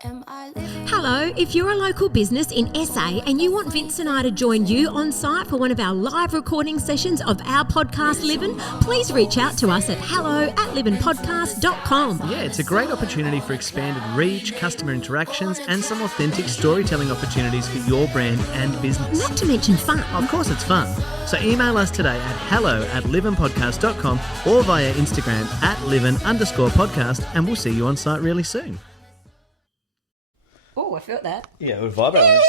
Hello, if you're a local business in SA and you want Vince and I to join you on site for one of our live recording sessions of our podcast Livin, please reach out to us at hello@livinpodcast.com. Yeah, it's a great opportunity for expanded reach, customer interactions and some authentic storytelling opportunities for your brand and business. Not to mention fun. Of course it's fun. So email us today at hello@livinpodcast.com or via Instagram @livin_podcast and we'll see you on site really soon. Oh, I felt that. Yeah, it would vibrate when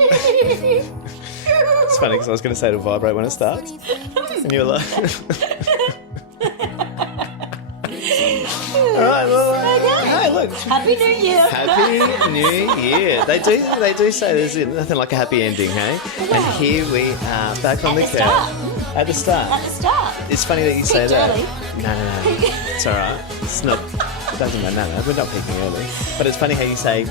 it's funny because I was going to say it'll vibrate when it starts. And you're like... All right, well, hey, look. Happy New Year. Happy New Year. They do say there's nothing like a happy ending, hey? Wow. And here we are back on the couch. At the start. At the start. It's funny that you say that. Early. No. It's all right. It's not... Doesn't matter. No, we're not peaking early. But it's funny how you say...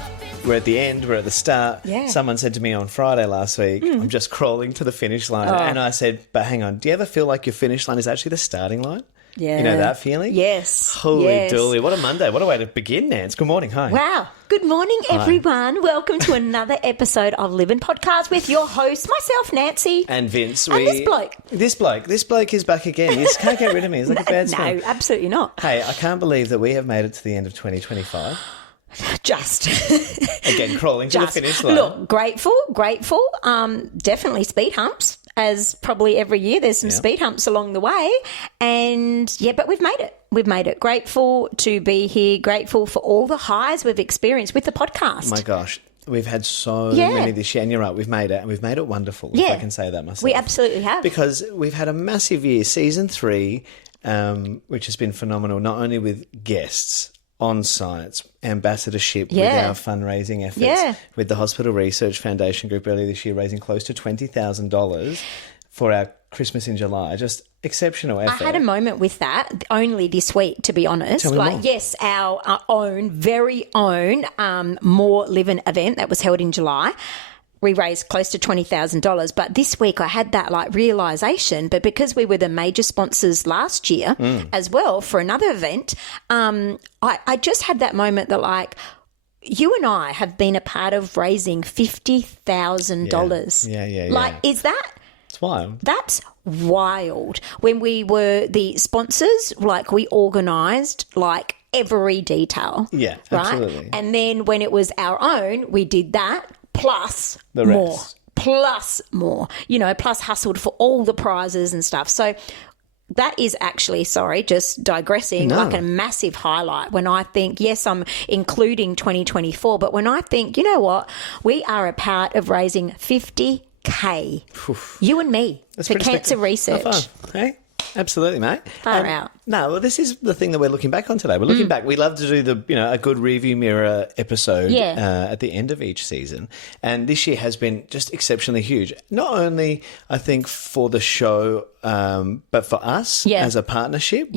We're at the end, we're at the start. Yeah. Someone said to me on Friday last week, I'm just crawling to the finish line. And I said, but hang on, do you ever feel like your finish line is actually the starting line? Yeah. You know that feeling? Yes. Holy dooly. What a Monday. What a way to begin, Nance. Good morning. Hi. Wow. Good morning, everyone. Welcome to another episode of Livin Podcast with your host, myself, Nancy. And Vince. And this bloke. This bloke is back again. You just can't get rid of me. He's like a bad smell. No, absolutely not. Hey, I can't believe that we have made it to the end of 2025. Just. Again, crawling to the finish line. Look, grateful. Definitely speed humps, as probably every year there's some speed humps along the way. And, but we've made it. Grateful to be here. Grateful for all the highs we've experienced with the podcast. Oh my gosh. We've had so many this year, and you're right, we've made it, and we've made it wonderful, if I can say that myself. We absolutely have. Because we've had a massive year, season 3, which has been phenomenal, not only with guests, on-sites, ambassadorship with our fundraising efforts, with the Hospital Research Foundation Group earlier this year, raising close to $20,000 for our Christmas in July. Just exceptional effort. I had a moment with that only this week, to be honest. Tell me more. Yes, our own, very own More Livin event that was held in July. We raised close to $20,000. But this week I had that realisation, but because we were the major sponsors last year as well for another event, I just had that moment that you and I have been a part of raising $50,000. Yeah. Is that... It's wild. That's wild. When we were the sponsors, we organised every detail. Yeah, right? absolutely. And then when it was our own, we did that plus the more. rest. Plus more. Plus hustled for all the prizes and stuff. So that is actually, just digressing, a massive highlight when I think, yes, I'm including 2024, but when I think, you know what, we are a part of raising $50K. You and me. That's for cancer research. Fun. Hey? Absolutely, mate. Far out. No, well, this is the thing that we're looking back on today. We're looking back. We love to do a good review mirror episode at the end of each season. And this year has been just exceptionally huge. Not only, I think, for the show, but for us as a partnership.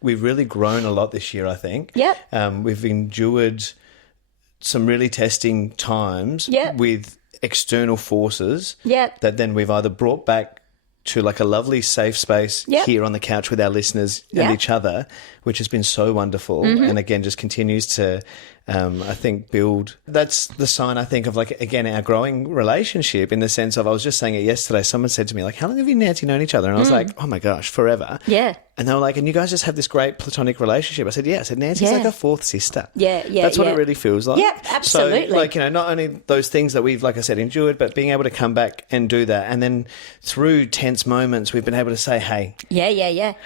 We've really grown a lot this year, I think. We've endured some really testing times with external forces that then we've either brought back to a lovely safe space here on the couch with our listeners and each other, which has been so wonderful. And again, just continues to, I think, build. That's the sign, I think, of again, our growing relationship in the sense of, I was just saying it yesterday, someone said to me, how long have you and Nancy known each other? And I was like, oh my gosh, forever. Yeah. And they were like, and you guys just have this great platonic relationship. I said, yeah. I said, Nancy's like a fourth sister. Yeah. That's what it really feels like. Yeah, absolutely. So, not only those things that we've, like I said, endured, but being able to come back and do that. And then through tense moments, we've been able to say, hey. Yeah.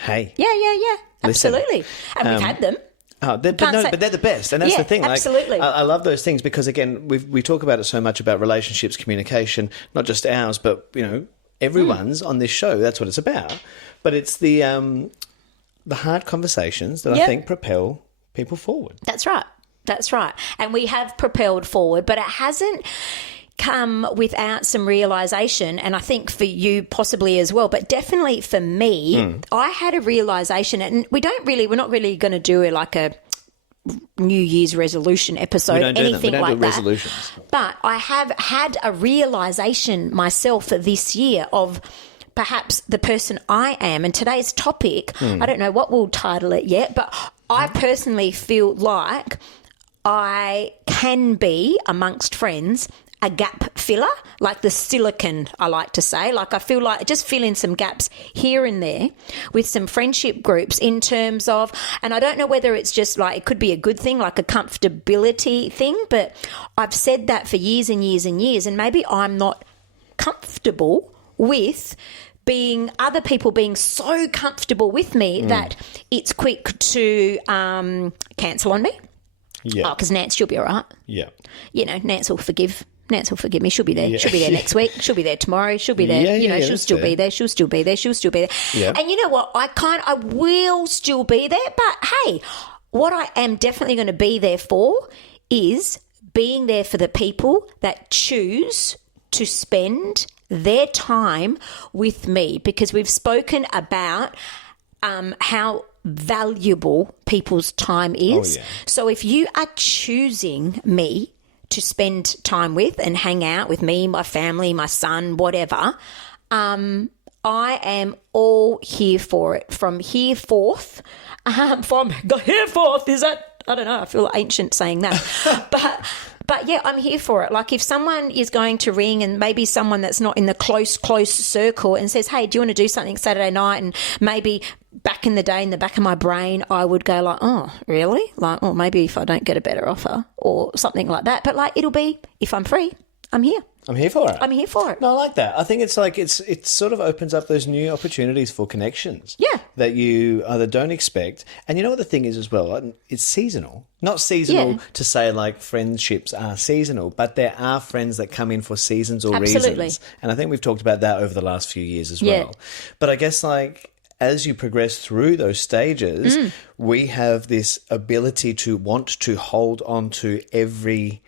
Hey. Yeah. Listen, absolutely. And we've had them. But they're the best, and that's the thing. Absolutely. I love those things because, again, we talk about it so much about relationships, communication, not just ours, but everyone's on this show. That's what it's about. But it's the hard conversations that I think propel people forward. That's right. And we have propelled forward, but it hasn't come without some realisation, and I think for you possibly as well, but definitely for me, I had a realisation, and we're not really going to do a New Year's resolution episode, anything like that. Resolutions. But I have had a realisation myself this year of perhaps the person I am, and today's topic, I don't know what we'll title it yet, but I personally feel like I can be, amongst friends, a gap filler, like the silicon, I like to say. Like I feel like just fill in some gaps here and there with some friendship groups in terms of, and I don't know whether it's just like, it could be a good thing, like a comfortability thing, but I've said that for years and years and years, and maybe I'm not comfortable with other people being so comfortable with me that it's quick to cancel on me. Yeah. Oh, because Nance, she'll be all right. Yeah. You know, Nance will forgive me. She'll be there. Yeah. She'll be there next week. She'll be there tomorrow. She'll be there. She'll still be there. She'll still be there. She'll still be there. Yeah. And you know what? I will still be there. But hey, what I am definitely going to be there for is being there for the people that choose to spend their time with me, because we've spoken about how valuable people's time is. Oh, yeah. So if you are choosing me to spend time with and hang out with me, my family, my son, whatever, I am all here for it. From here forth, is that, I don't know, I feel ancient saying that. But yeah, I'm here for it. Like if someone is going to ring, and maybe someone that's not in the close circle, and says, hey, do you want to do something Saturday night? And maybe back in the day, in the back of my brain, I would go like, oh, really? Like, oh, maybe if I don't get a better offer or something like that. But like, it'll be, if I'm free, I'm here. I'm here for it. I'm here for it. No, I like that. I think it's like it sort of opens up those new opportunities for connections. Yeah. That you either don't expect. And you know what the thing is as well? It's seasonal. Not seasonal to say like friendships are seasonal, but there are friends that come in for seasons or reasons. And I think we've talked about that over the last few years as well. But I guess like as you progress through those stages, we have this ability to want to hold on to every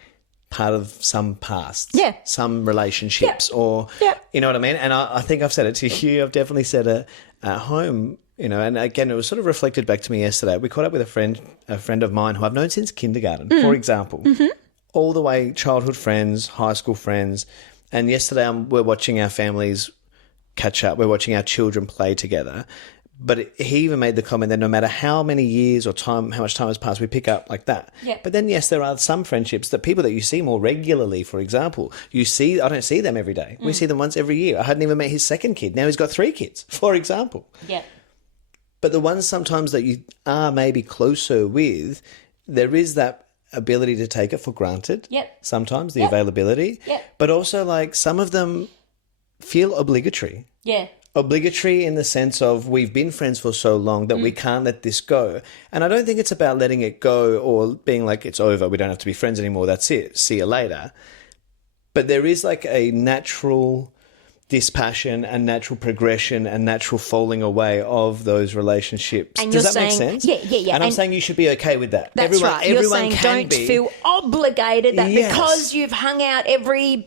part of some past, some relationships, or you know what I mean? And I think I've said it to you. I've definitely said it at home, you know, and again, it was sort of reflected back to me yesterday. We caught up with a friend of mine who I've known since kindergarten, for example, all the way childhood friends, high school friends. And yesterday we're watching our families catch up. We're watching our children play together. But he even made the comment that no matter how many years or how much time has passed, we pick up like that. Yeah. But then, yes, there are some friendships that people that you see more regularly, for example, I don't see them every day. We see them once every year. I hadn't even met his second kid. Now he's got 3 kids, for example. Yeah. But the ones sometimes that you are maybe closer with, there is that ability to take it for granted. Yep. Sometimes, the availability. Yep. But also, like, some of them feel obligatory. Yeah. Obligatory in the sense of we've been friends for so long that we can't let this go. And I don't think it's about letting it go or being like, it's over, we don't have to be friends anymore, that's it, see you later. But there is like a natural dispassion and natural progression and natural falling away of those relationships. And Does you're that make saying, sense? Yeah. And I'm saying you should be okay with that. That's right. You're saying don't feel obligated that Yes. because you've hung out every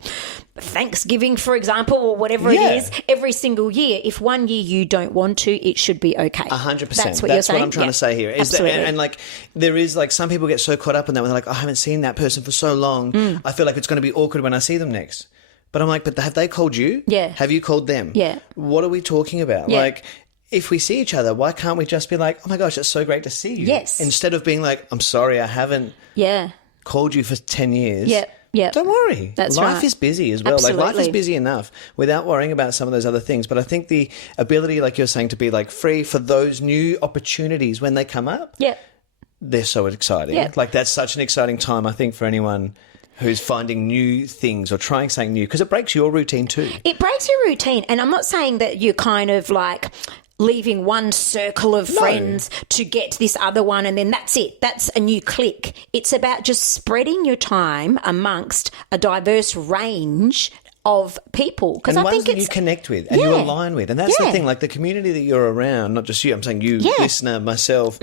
Thanksgiving, for example, or whatever it is, every single year. If one year you don't want to, it should be okay. 100%. That's what you're saying. What I'm trying to say here. Is Absolutely. and like there is like some people get so caught up in that when they're like, I haven't seen that person for so long. I feel like it's going to be awkward when I see them next. But I'm like, but have they called you? Yeah. Have you called them? Yeah. What are we talking about? Yeah. Like, if we see each other, why can't we just be like, oh my gosh, it's so great to see you? Yes. Instead of being like, I'm sorry, I haven't called you for 10 years. Yeah. Don't worry. That's life right. is busy as well. Absolutely. Like, life is busy enough without worrying about some of those other things. But I think the ability, like you're saying, to be like free for those new opportunities when they come up, they're so exciting. Yeah. Like, that's such an exciting time, I think, for anyone who's finding new things or trying something new, because it breaks your routine too. It breaks your routine. And I'm not saying that you're kind of like leaving one circle of friends to get to this other one and then that's it. That's a new clique. It's about just spreading your time amongst a diverse range of people. Because and I ones think that you connect with and you align with. And that's the thing, like the community that you're around, not just you, I'm saying you, listener, myself,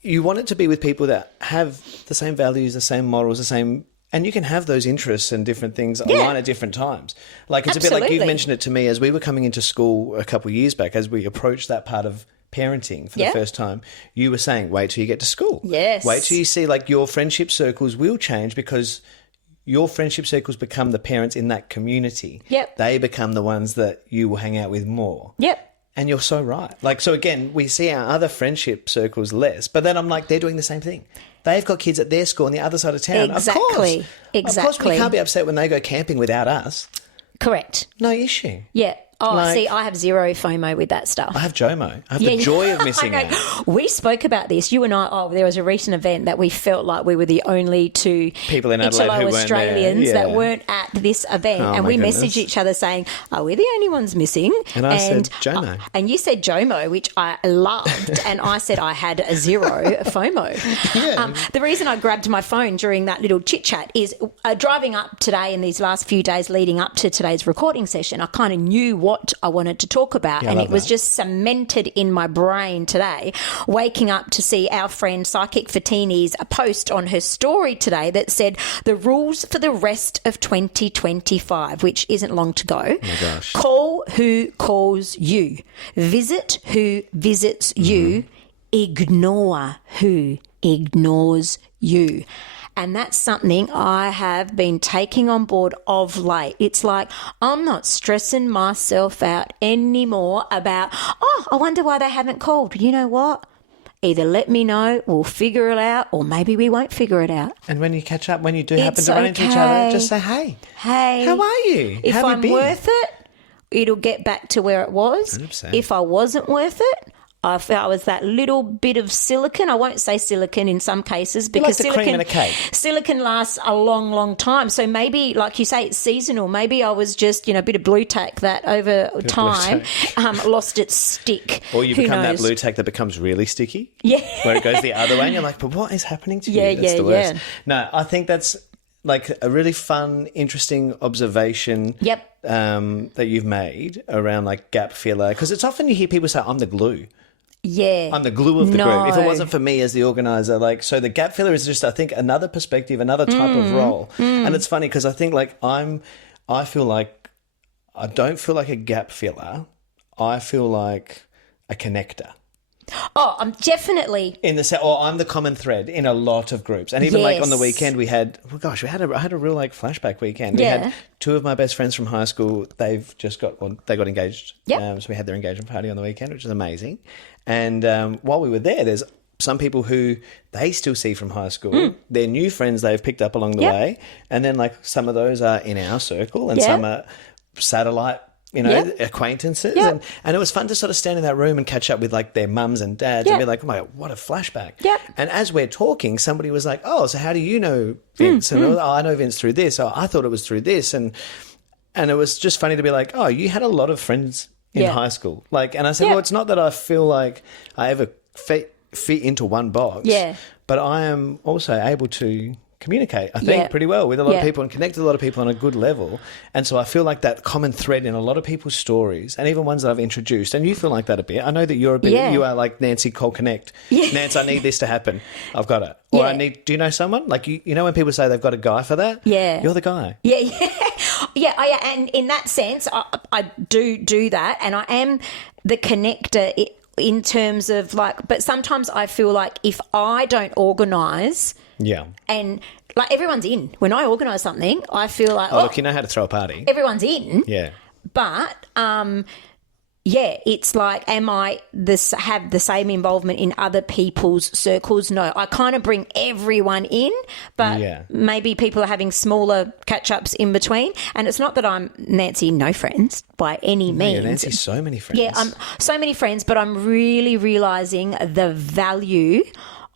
you want it to be with people that have the same values, the same morals, the same... And you can have those interests and different things align at different times. Like it's a bit like you've mentioned it to me as we were coming into school a couple of years back, as we approached that part of parenting for the first time. You were saying, wait till you get to school. Yes. Wait till you see like your friendship circles will change because your friendship circles become the parents in that community. Yep. They become the ones that you will hang out with more. Yep. And you're so right. Like, so again, we see our other friendship circles less, but then I'm like, they're doing the same thing. They've got kids at their school on the other side of town. Exactly. Of course. Exactly. Of course we can't be upset when they go camping without us. Correct. No issue. Yeah. Oh, Like- see, I have zero FOMO with that stuff. I have JOMO. I have the joy of missing I know. out. We spoke about this. You and I. Oh, there was a recent event that we felt like we were the only two People in Adelaide Italo who weren't Australians there. that Yeah. weren't at this event, Oh, and my we goodness. messaged each other saying, "Are we the only ones missing?" And I said JOMO. And you said JOMO, which I loved, and I said I had a zero FOMO. Yeah. The reason I grabbed my phone during that little chit chat is driving up today and these last few days leading up to today's recording session. I kind of knew what I wanted to talk about, Yeah, I and love it was that. just cemented in my brain today, waking up to see our friend Psychic Fatini's post on her story today that said the rules for the rest of 2025, which isn't long to go. Oh my gosh. Call who calls you. Visit who visits you. Ignore who ignores you. And that's something I have been taking on board of late. It's like I'm not stressing myself out anymore about, I wonder why they haven't called. You know what? Either let me know, we'll figure it out, or maybe we won't figure it out. And when you catch up, when you do happen It's to run into each okay. other, just say, hey, Hey, how are you? If How have you I'm been? worth it, it'll get back to where it was. 100%. If I wasn't worth it, I felt I was that little bit of silicon. I won't say silicon in some cases because the cream in a cake. silicon lasts a long, long time. So maybe, like you say, it's seasonal. Maybe I was just, a bit of blue tack that over time lost its stick. Or you Who become that knows? blue tack that becomes really sticky. Yeah. Where it goes the other way and you're like, but what is happening to Yeah, you? That's yeah, the worst. yeah. No, I think that's like a really fun, interesting observation Yep. that you've made around like gap filler. Because it's often you hear people say, I'm the glue. Yeah. I'm the glue of the No. group. If it wasn't for me as the organizer, so the gap filler is just, I think, another perspective, another type of role. And it's funny because I think I feel like I don't feel like a gap filler. I feel like a connector. Oh, I'm definitely. I'm the common thread in a lot of groups, and even like on the Yes. weekend we had. Oh gosh, I had a real like flashback weekend. We Yeah. had two of my best friends from high school. They got engaged. Yep. So we had their engagement party on the weekend, which is amazing. And while we were there, there's some people who they still see from high school. They're new friends they've picked up along the Yep. way, and then like some of those are in our circle, and Yeah. some are satellite. Yep. Acquaintances. Yep. And it was fun to sort of stand in that room and catch up with like their mums and dads Yep. and be like, oh my God, what a flashback. Yep. And as we're talking, somebody was like, oh, so how do you know Vince? And I know Vince through this. Oh, I thought it was through this. And it was just funny to be like, oh, you had a lot of friends in Yeah. high school. And I said, Yeah. well, it's not that I feel like I ever fit into one box. Yeah. But I am also able to communicate, I think, Yeah. pretty well with a lot Yeah. of people and connect with a lot of people on a good level. And so I feel like that common thread in a lot of people's stories and even ones that I've introduced, and you feel like that a bit. I know that you're a bit, Yeah. you are like Nancy Cole Connect. Yeah. Nance, I need this to happen. I've got it. Or Yeah. do you know someone? Like, you know when people say they've got a guy for that? Yeah. You're the guy. Yeah, yeah. And in that sense, I do that, and I am the connector in terms of but sometimes I feel like if I don't organise, Yeah. and everyone's in. When I organise something, I feel like, Oh, look, you know how to throw a party. everyone's in. Yeah. But it's like, am I have the same involvement in other people's circles? No, I kind of bring everyone in, but Yeah. maybe people are having smaller catch-ups in between. And it's not that I'm Nancy, no friends by any means. Yeah, Nancy's so many friends. Yeah, I'm so many friends, but I'm really realising the value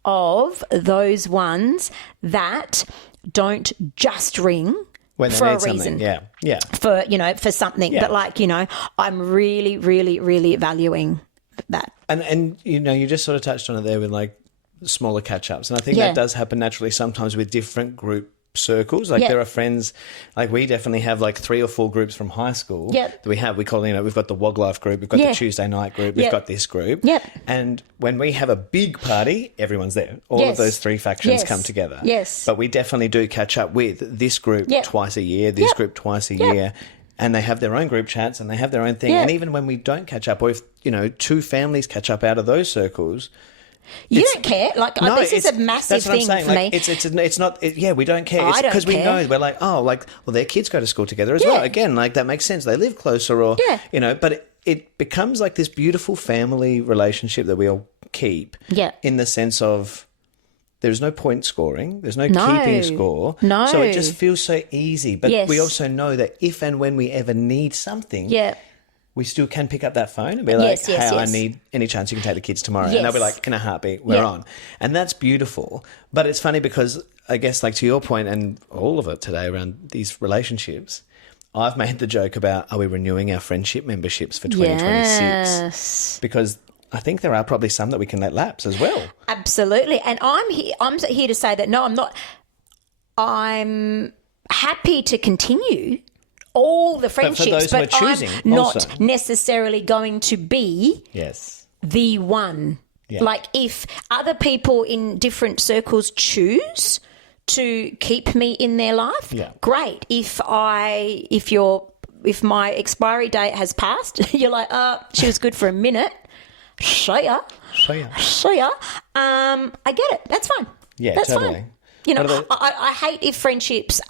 of those ones that don't just ring when they for need a reason. something. Yeah. Yeah. For something. Yeah. But I'm really, really, really valuing that. And you just sort of touched on it there with like smaller catch-ups. And I think Yeah. that does happen naturally sometimes with different group circles. Like Yeah. there are friends, like we definitely have like 3 or 4 groups from high school Yep. that we call, we've got the Wog Life group, we've got Yeah. the Tuesday night group, we've Yep. got this group. Yep. And when we have a big party, everyone's there. All of Yes. those 3 factions Yes. come together. Yes. But we definitely do catch up with this group Yep. twice a year, this Yep. group twice a Yep. year. And they have their own group chats and they have their own thing. Yep. And even when we don't catch up, or if, 2 families catch up out of those circles, You don't care. This is a massive that's what I'm thing saying. for Like, me. it's not. We don't care. I It's don't because we care. know we're like, well, their kids go to school together as Yeah. well. Again, that makes sense. They live closer, or Yeah. But it becomes like this beautiful family relationship that we all keep. Yeah. In the sense of, There's no point scoring. There's no keeping score. No. So it just feels so easy. But Yes. we also know that if and when we ever need something, we still can pick up that phone and be like, Yes, yes, hey, yes. I need any chance you can take the kids tomorrow. Yes. And they'll be like, in a heartbeat, we're Yeah. on. And that's beautiful. But it's funny because I guess, like, to your point and all of it today around these relationships, I've made the joke about, are we renewing our friendship memberships for 2026? Yes. Because I think there are probably some that we can let lapse as well. Absolutely. And I'm here to say that, no, I'm not. I'm happy to continue all the friendships, those who are choosing I'm not also. necessarily going to be Yes. the one. Yeah. Like, if other people in different circles choose to keep me in their life, great. If my expiry date has passed, you're like, she was good for a minute. See ya. I get it. That's fine. Yeah, that's totally. fine. You know, I hate if friendships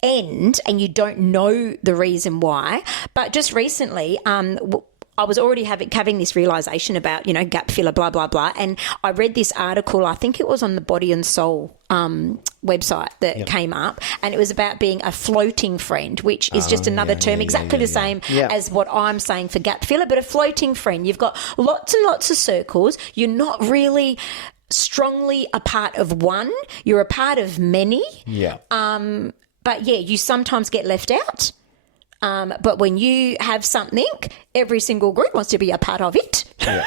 end and you don't know the reason why. But just recently, I was already having this realisation about, you know, gap filler, blah, blah, blah. And I read this article, I think it was on the Body and Soul website that came up, and it was about being a floating friend, which is just another term, exactly the same as what I'm saying for gap filler, but a floating friend. You've got lots and lots of circles. You're not really strongly a part of one. You're a part of many. Yeah. But, yeah, you sometimes get left out. But when you have something, every single group wants to be a part of it. Yeah.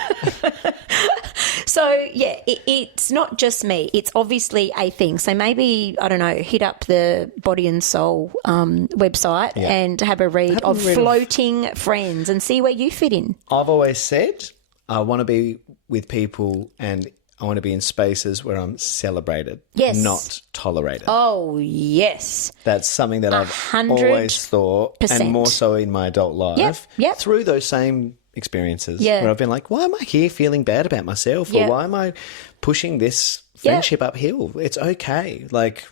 So, yeah, it's not just me. It's obviously a thing. So maybe, I don't know, hit up the Body and Soul website and have a read of floating friends and see where you fit in. I've always said I want to be with people and I want to be in spaces where I'm celebrated, not tolerated. Oh, yes. That's something that I've 100%. always thought, and more so in my adult life, Yep. through those same experiences where I've been like, why am I here feeling bad about myself? Or why am I pushing this friendship uphill? It's okay. Like,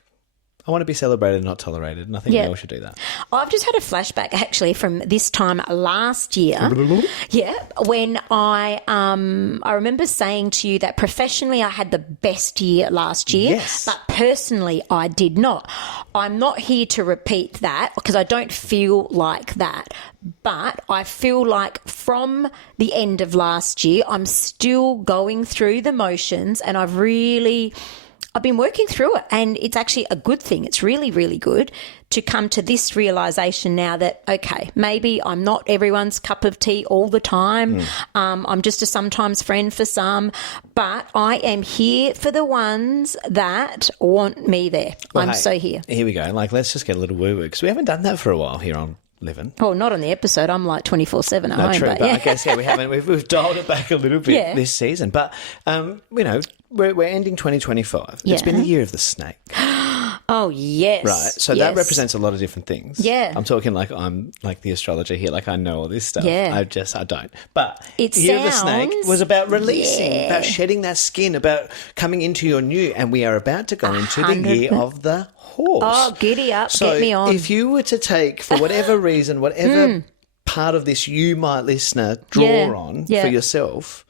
I want to be celebrated, not tolerated, and I think we all should do that. I've just had a flashback actually from this time last year. When I remember saying to you that professionally I had the best year last year, but personally I did not. I'm not here to repeat that because I don't feel like that. But I feel like from the end of last year, I'm still going through the motions, and I've been working through it, and it's actually a good thing. It's really, really good to come to this realisation now that, okay, maybe I'm not everyone's cup of tea all the time. I'm just a sometimes friend for some, but I am here for the ones that want me there. Well, I'm hey, so here. Here we go. Like, let's just get a little woo-woo because we haven't done that for a while here on Livin. Oh, not on the episode. I'm like 24/7 at home. True, but I guess we haven't. We've dialed it back a little bit this season, but you know, we're ending 2025. It's been the year of the snake, Oh, yes. right? So that represents a lot of different things. Yeah. I'm talking like I'm like the astrologer here, like I know all this stuff. Yeah. I don't. But It year of the snake sounds- was about releasing, about shedding that skin, about coming into your new, and we are about to go into the year of the horse. Oh, giddy up. So Get me on. if you were to take, for whatever reason, whatever part of this you might, listener, draw on for yourself,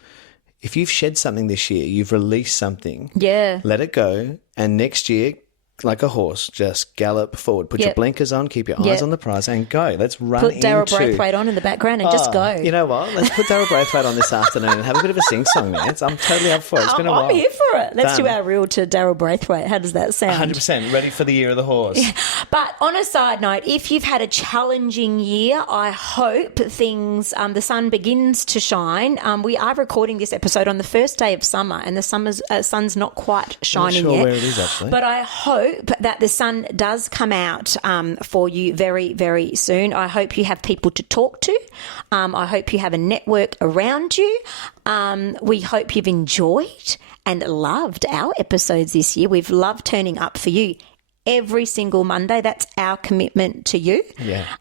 if you've shed something this year, you've released something, let it go, and next year, like a horse, just gallop forward. Put your blinkers on, keep your eyes on the prize, and go. Let's run Put Daryl into... Braithwaite on in the background and just go. You know what? Let's put Daryl Braithwaite on this afternoon and have a bit of a sing-song, man. I'm totally up for it. It's been a while. I'm here for it. Let's Done. do our reel to Daryl Braithwaite. How does that sound? 100% ready for the year of the horse. But on a side note, if you've had a challenging year, I hope things, the sun begins to shine. We are recording this episode on the first day of summer, and the sun's not quite shining Not sure yet. where it is, actually. But I hope that the sun does come out for you very, very soon. I hope you have people to talk to. I hope you have a network around you. We hope you've enjoyed and loved our episodes this year. We've loved turning up for you every single Monday. That's our commitment to you.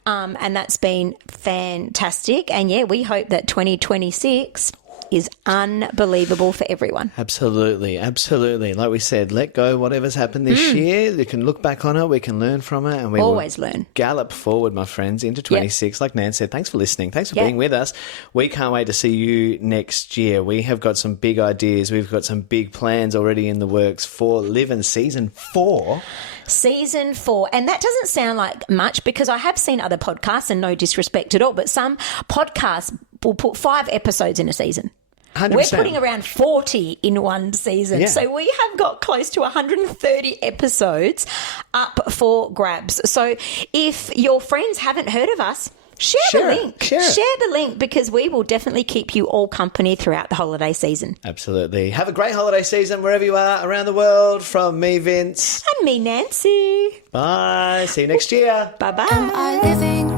And that's been fantastic. And, we hope that 2026 is unbelievable for everyone. Absolutely, absolutely. Like we said, let go whatever's happened this year. You can look back on it, we can learn from it, and we always will learn. Gallop forward, my friends, into 26. Like Nan said, thanks for listening. Thanks for being with us. We can't wait to see you next year. We have got some big ideas. We've got some big plans already in the works for Livin Season 4. Season 4. And that doesn't sound like much because I have seen other podcasts, and no disrespect at all, but some podcasts will put 5 episodes in a season. 100%. We're putting around 40 in one season. Yeah. So we have got close to 130 episodes up for grabs. So if your friends haven't heard of us, share the link. Share the link because we will definitely keep you all company throughout the holiday season. Absolutely. Have a great holiday season wherever you are around the world. From me, Vince. And me, Nancy. Bye. See you next year. Bye-bye. Am I living?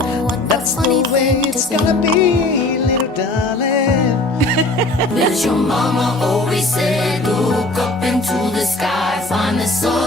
Oh, what That's a funny the way thing to it's say. gonna be, little darling. But your mama always said, look up into the sky, find the sun.